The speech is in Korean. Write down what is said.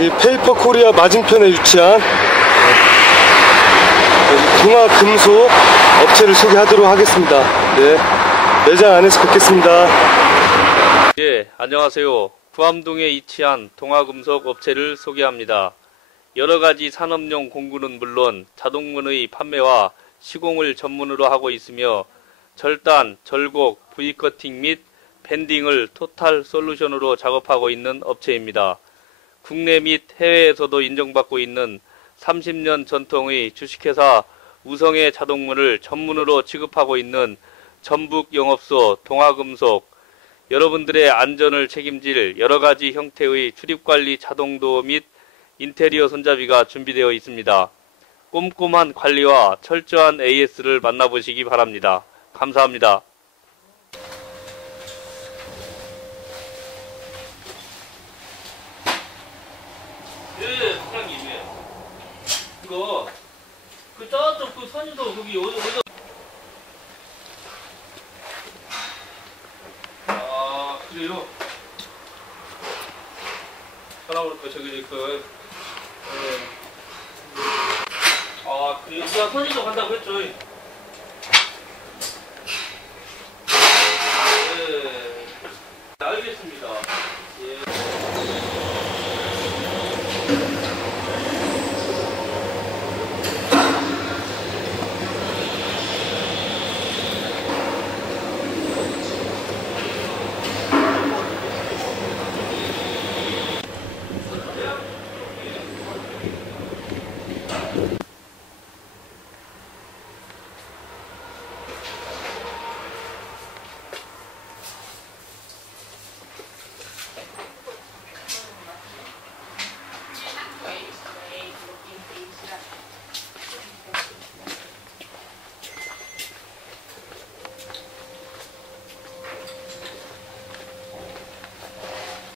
여기 페이퍼 코리아 맞은편에 위치한 여기 동화 금속 업체를 소개하도록 하겠습니다. 네. 매장 안에서 뵙겠습니다. 예, 안녕하세요. 구암동에 위치한 동화금속 업체를 소개합니다. 여러 가지 산업용 공구는 물론 자동문의 판매와 시공을 전문으로 하고 있으며 절단, 절곡, V커팅 및 밴딩을 토탈 솔루션으로 작업하고 있는 업체입니다. 국내 및 해외에서도 인정받고 있는 30년 전통의 주식회사 우성의 자동문을 전문으로 취급하고 있는 전북 영업소 동화금속 여러분들의 안전을 책임질 여러 가지 형태의 출입관리 자동도어 및 인테리어 손잡이가 준비되어 있습니다. 꼼꼼한 관리와 철저한 AS를 만나보시기 바랍니다. 감사합니다. 예, 사장님. 이거 그 저쪽 그 선유도 거기 어디 어디 아 그래요? 전화번호 그 저기 그 예. 아 그래요? 야 선유도 간다고 했죠?